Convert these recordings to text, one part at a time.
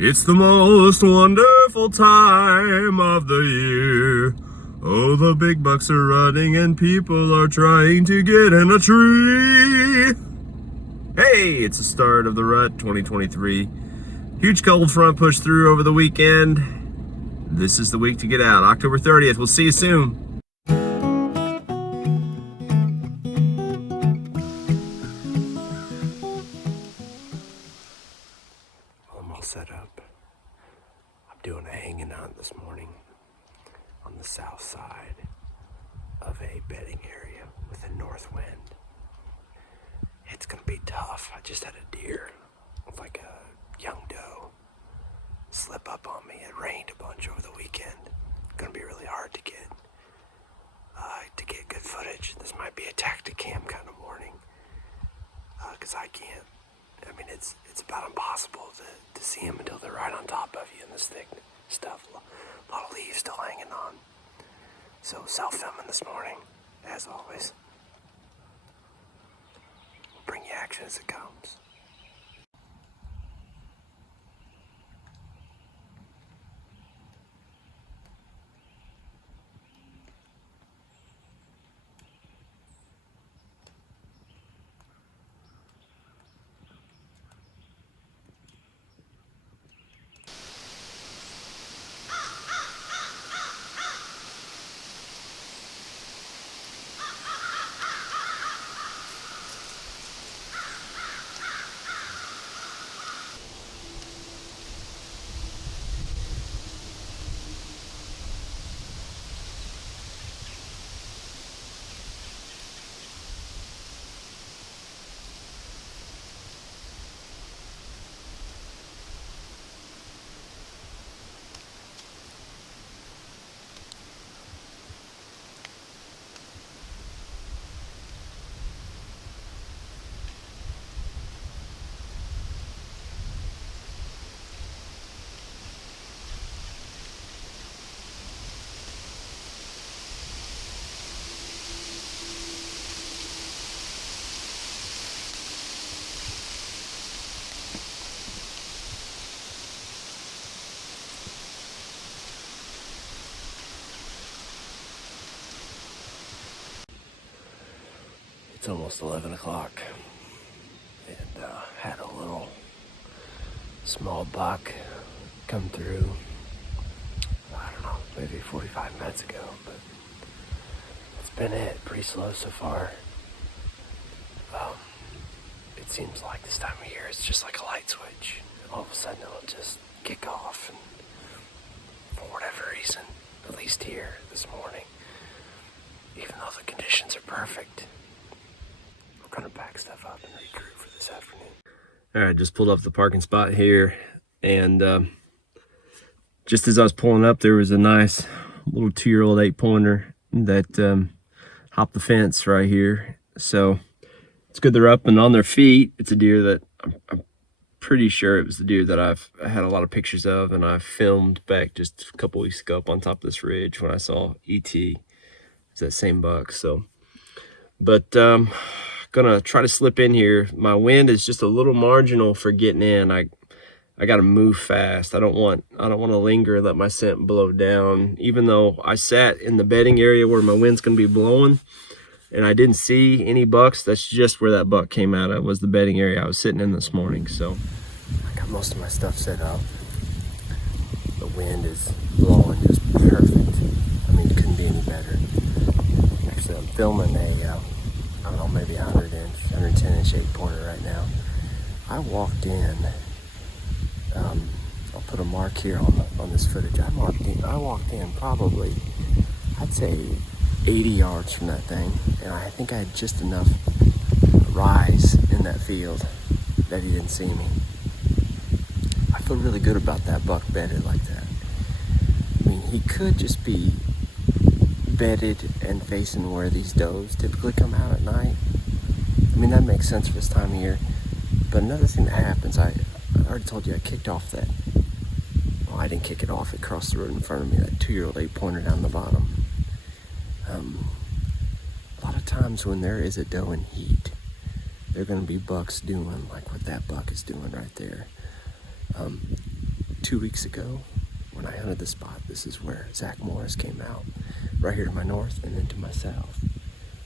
It's the most wonderful time of the year. Oh, the big bucks are running and people are trying to get in a tree. Hey, it's the start of the rut 2023. Huge cold front pushed through over the weekend. This is the week to get out, October 30th. We'll see you soon. I'm all set up. I'm doing a hanging hunt this morning on the south side of a bedding area with a north wind. It's gonna be tough. I just had a deer with like a young doe slip up on me. It rained a bunch over the weekend. Gonna be really hard to get good footage. This might be a tactic cam kind of morning, because I can't. I mean, it's about impossible to see them until they're right on top of you in this thick stuff. A lot of leaves still hanging on. So self-filming this morning, as always. We'll bring you action as it comes. It's almost 11 o'clock, and had a little small buck come through, I don't know, maybe 45 minutes ago, but it's been pretty slow so far. It seems like this time of year it's just like a light switch. All of a sudden it'll just kick off, and for whatever reason, at least here this morning, even though the conditions are perfect, gonna pack stuff up and regroup for this afternoon. All right, just pulled up the parking spot here, and just as I was pulling up, there was a nice little 2-year-old 8-pointer that hopped the fence right here. So it's good they're up and on their feet. It's a deer that I'm pretty sure it was the deer that I had a lot of pictures of, and I filmed back just a couple weeks ago up on top of this ridge when I saw ET. It's that same buck. So, but gonna try to slip in here. My wind is just a little marginal for getting in. I gotta move fast. I don't want to linger and let my scent blow down, even though I sat in the bedding area where my wind's gonna be blowing and I didn't see any bucks. That's just where that buck came out of, was the bedding area I was sitting in this morning. So I got most of my stuff set up. The wind is blowing just perfect. I mean, it couldn't be any better. Actually, I'm filming I don't know, maybe 110 inch 8-pointer right now. I walked in, I'll put a mark here on this footage. I walked in probably, I'd say 80 yards from that thing, and I think I had just enough rise in that field that he didn't see me. I feel really good about that buck bedded like that. I mean, he could just be bedded and facing where these does typically come out at night. I mean, that makes sense for this time of year. But another thing that happens, I already told you I kicked off that, well, I didn't kick it off, it crossed the road in front of me, that 2-year-old 8-pointer down the bottom. A lot of times when there is a doe in heat, there are going to be bucks doing like what that buck is doing right there. 2 weeks ago when I hunted the spot, this is where Zach Morris came out. Right here to my north and then to my south.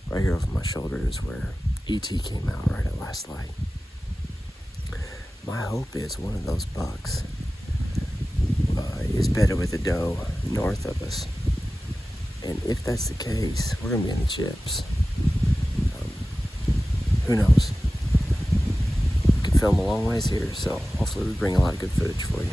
Right here over my shoulder is where E.T. came out right at last light. My hope is one of those bucks is bedded with a doe north of us. And if that's the case, we're gonna be in the chips. Who knows? We could film a long ways here, so hopefully we bring a lot of good footage for you.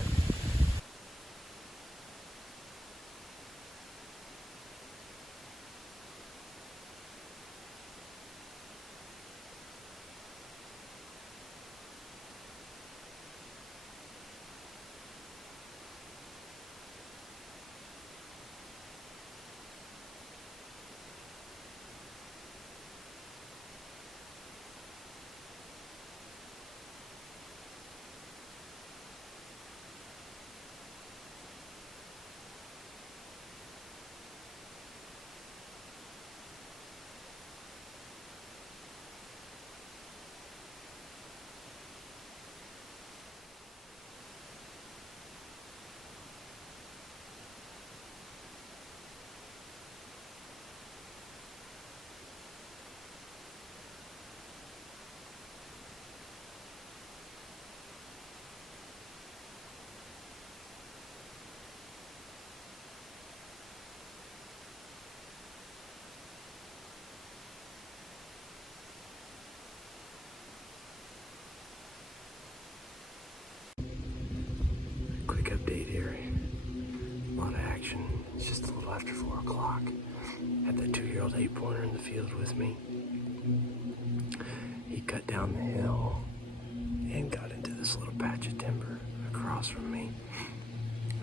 Quick update here. A lot of action. It's just a little after 4 o'clock. Had that 2-year-old 8-pointer in the field with me. He cut down the hill and got into this little patch of timber across from me.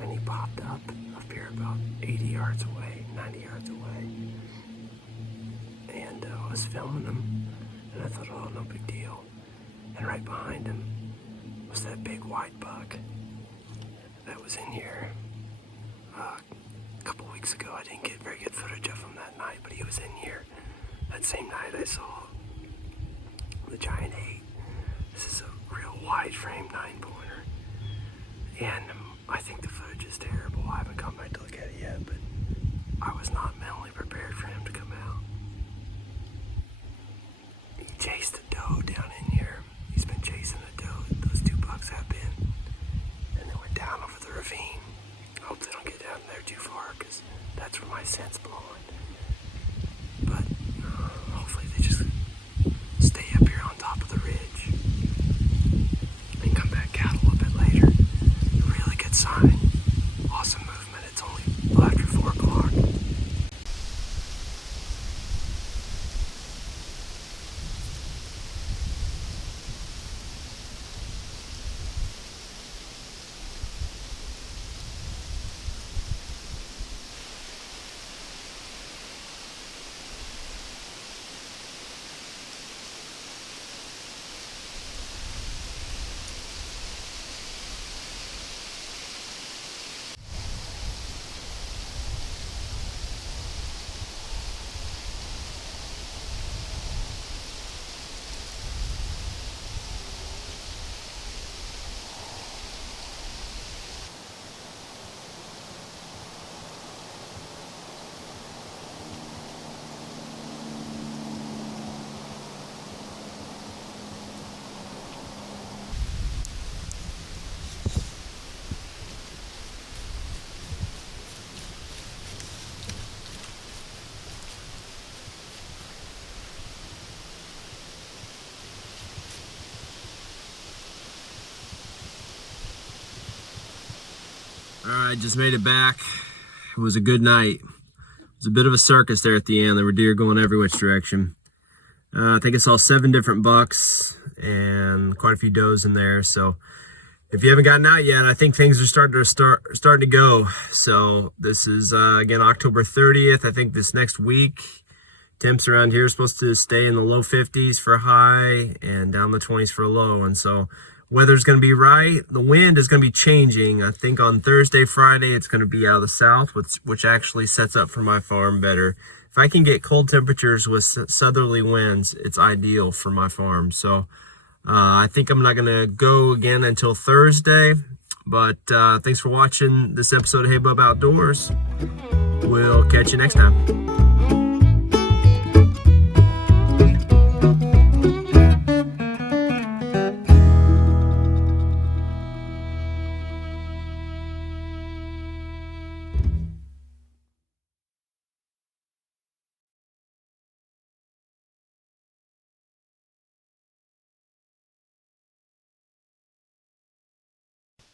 And he popped up here about 80 yards away, 90 yards away. And I was filming him, and I thought, oh, no big deal. And right behind him was that big white buck that was in here a couple weeks ago. I didn't get very good footage of him that night, but he was in here. That same night I saw the giant 8. This is a real wide frame 9-pointer. And I think the footage is terrible. I haven't come back to look at it yet, but I was not mentally prepared for him to come out. He chased a doe down in here. He's been chasing a doe. Those 2 bucks have been. And then went down over the ravine. I hope they don't get down there too far, because that's where my scent's blowing. But hopefully they just stay up here on top of the ridge and come back out a little bit later. A really good sign. Awesome movement. It's only after 4 o'clock. Alright, just made it back. It was a good night. It was a bit of a circus there at the end. There were deer going every which direction. I think I saw 7 different bucks and quite a few does in there. So if you haven't gotten out yet, I think things are starting to go. So this is again October 30th. I think this next week, temps around here are supposed to stay in the low 50s for a high and down the 20s for a low. And so weather's going to be right. The wind is going to be changing. I think on Thursday, Friday, it's going to be out of the south, which actually sets up for my farm better. If I can get cold temperatures with southerly winds, it's ideal for my farm. So I think I'm not going to go again until Thursday, But thanks for watching this episode of Hey Bub Outdoors. We'll catch you next time.